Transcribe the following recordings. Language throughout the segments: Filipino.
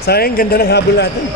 Sayang, ganda ng habol natin.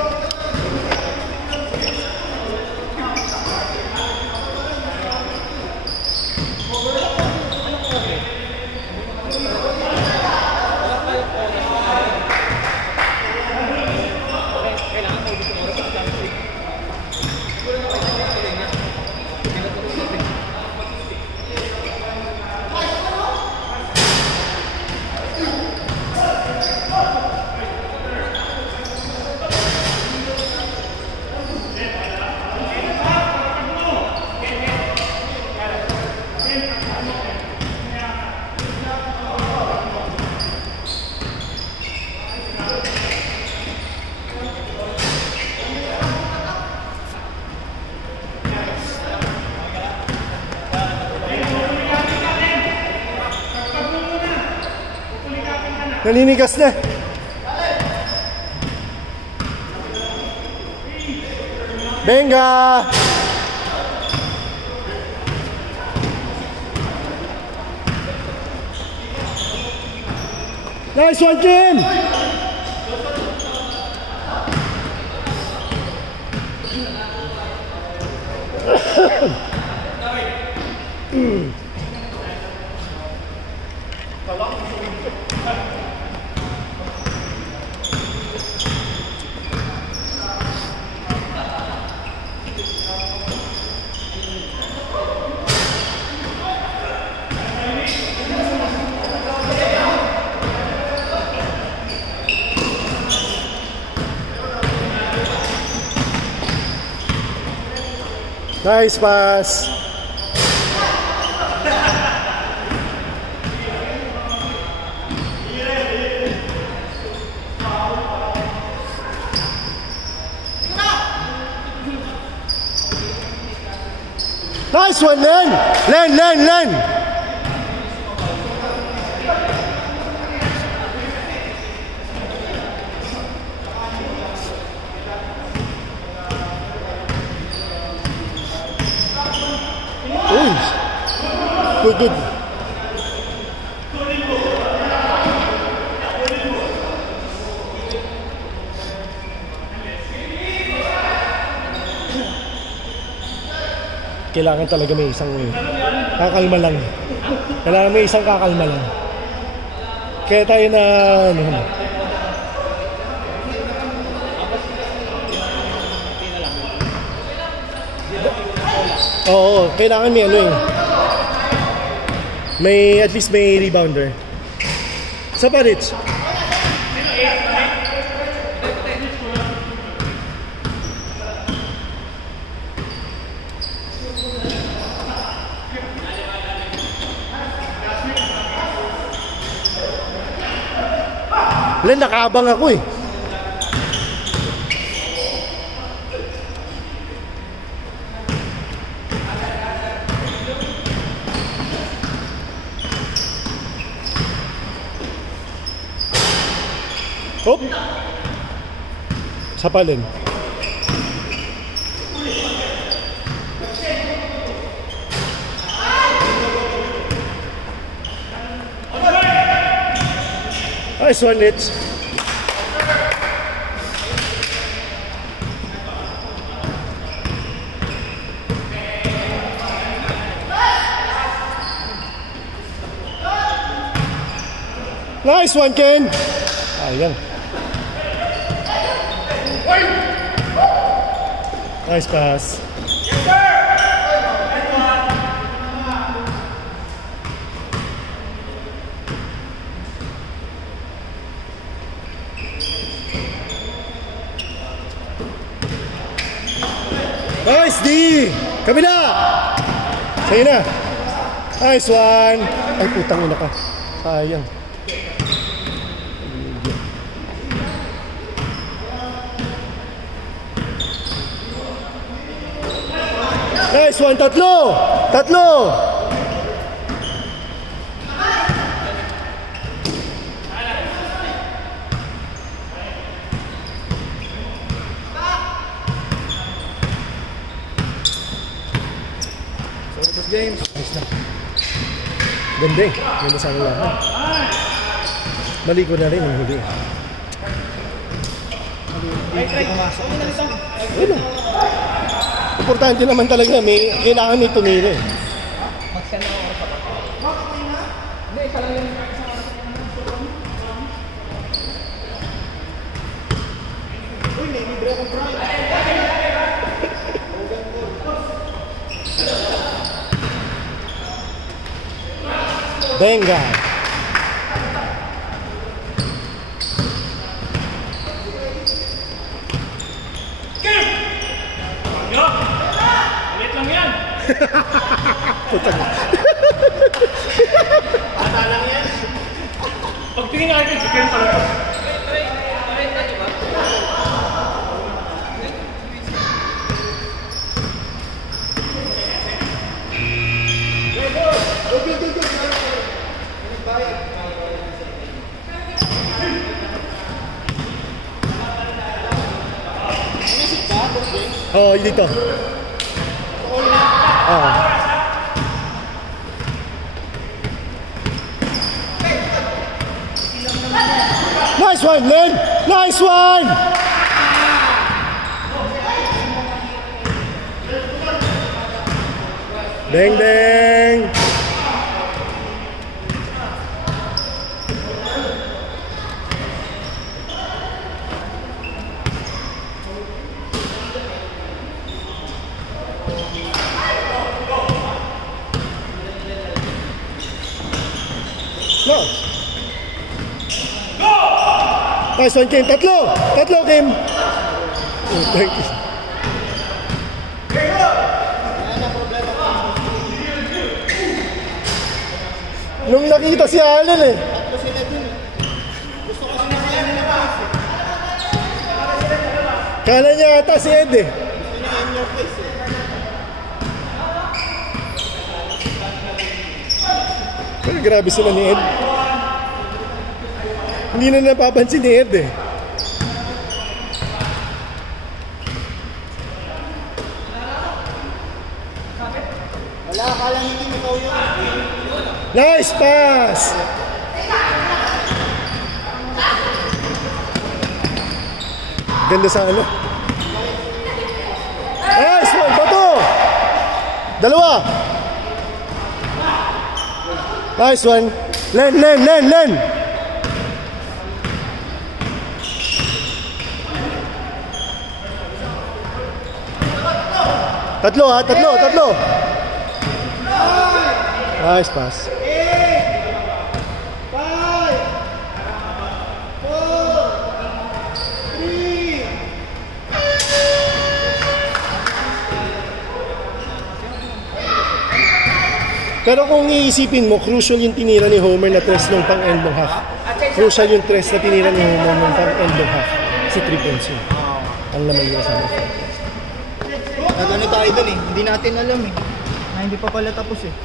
Nalinigas na. Benga! Nice one, Kim! Nice pass. Nice one, Len. Len. Good. Kailangan talaga may isang kakalma lang. Kailangan may isang kakalma lang. Kaya tayo na Oo, kailangan may may at least may rebounder. Sa Parits. Len, nakaabang ako eh. Hop! Sapalin. Nice one, Litz. Nice one, Ken. Ayan. Nice pass. Yes, sir. Nice D. Kabila. Sa'yo na. Nice one. Ay, putang ina ka. Sayang. Nice one, tatlo! Tatlo! James. Ayos na. Ganda eh. Ganda sa lahat. Mali ko na rin ang huli. Hindi pumasok. Ano? Importante naman talaga. Kailangan may tumira eh. Mag-send ako sa pa. Hindi, isa lang yung uy, may libre akong prize. Venga. Ulit lang yan. Putang. Ata lang yan. Pagtingin natin, chicken pala to. Oh, dito. Oh. Nice one, Len! Nice one! Ding, ding! No. Nice one, Kim. Tatlo! Tatlo, Kim! Oh, thank you. Nung nakita si Allen eh. Kala niya ata si Ed eh. Pero grabe sila ni Ed. Hindi na napapansin ni Ed eh. Wala, akala hindi ikaw yun. Nice pass! Ganda sa ano? Nice one! Bato! Dalawa! Nice one! Len! Len! Len! Len! Tatlo ha! Tatlo! Tatlo! Nice pass. 5, 4, 3. Pero kung iisipin mo, crucial yung tinira ni Homer na tres nung pang-end ng half. Crucial yung tres na tinira ni Homer nung pang-end ng half. Si 3 points yun. Ang laman nila sa mga. Nagano tayo dun eh. Hindi natin alam eh. Na hindi pa pala tapos eh.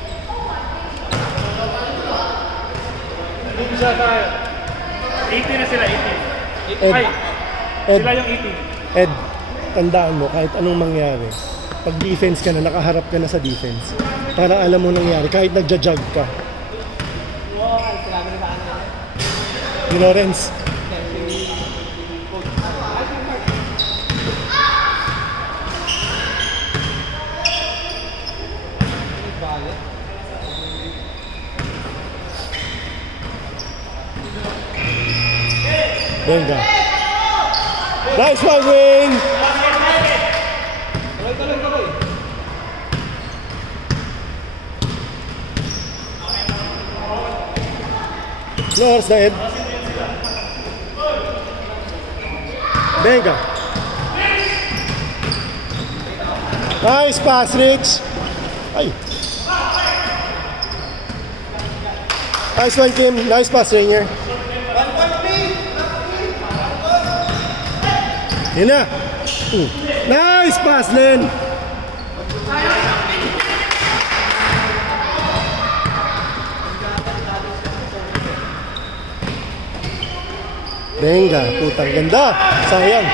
Siya tayo. 80 na sila, 80. Ed. Ay, Ed. sila yung 80. Ed, tandaan mo, kahit anong mangyari, pag defense ka na, nakaharap ka na sa defense. Para alam mo nangyari, kahit nagja-jog ka. Ni Lawrence. Venga. Nice one, Wing! No oras na, Ed. Venga. Nice pass, Rich. Ay. Nice one, Kim. Nice pass, Rainier. Yun na. Nice pass, Len. Venga, putang ganda. Sayang.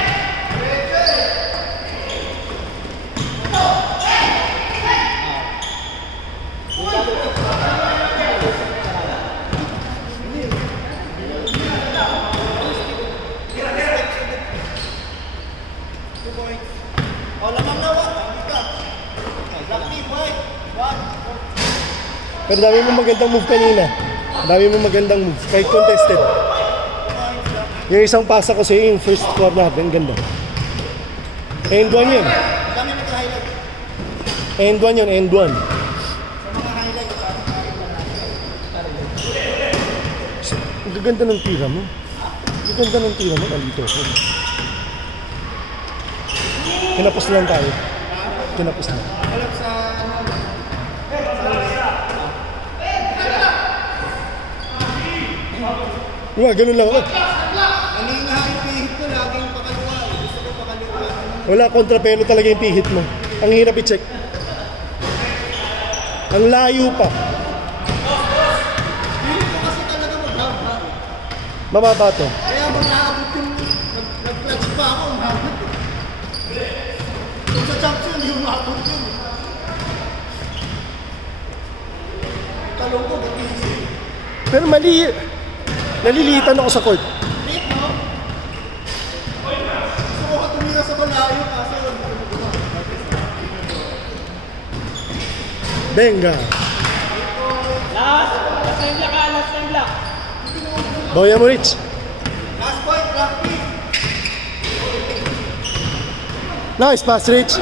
Pero dami mong magandang move kanina. Dami mong magandang move. Kahit contested. Yung isang pasa ko sa'yo, yung first score natin, ganda. End 1 yun. Dami nag-highlight. End 1 yun, end 1. Sa mga highlight. Ang gaganda ng tira mo. Ang gaganda ng tira mo, nalito ko. Kinapos lang tayo. Kinapos lang. Alam sa Ganun lang ako. nangingahay pihit ko, laging pakaliwa. Gusto ko pakaliwa. Wala, kontrapelo talaga yung pihit mo. Ang hirap i-check. Ang layo pa. Pihit ko kasi talaga maghaba. Mababa to. Kaya mag-aabot yung nag-clutch pa ako, umabot. Kung sa champion, hindi umabot yun. Talong ko, ba't Pero mali. Nalilitan ako sa court. Late, no? Gusto ko ka tumira sa malayo kasi Benga. Last time block ka, last time block. Boya mo, Rich. last point, Rocky. Nice pass, Rich.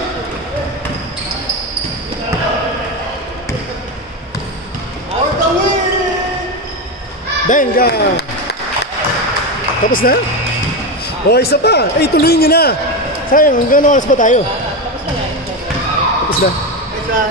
For the win! Benga. Tapos na? O, isa pa. Tuloy nyo na. Sayang, hanggang oras pa tayo? Tapos na. Isa.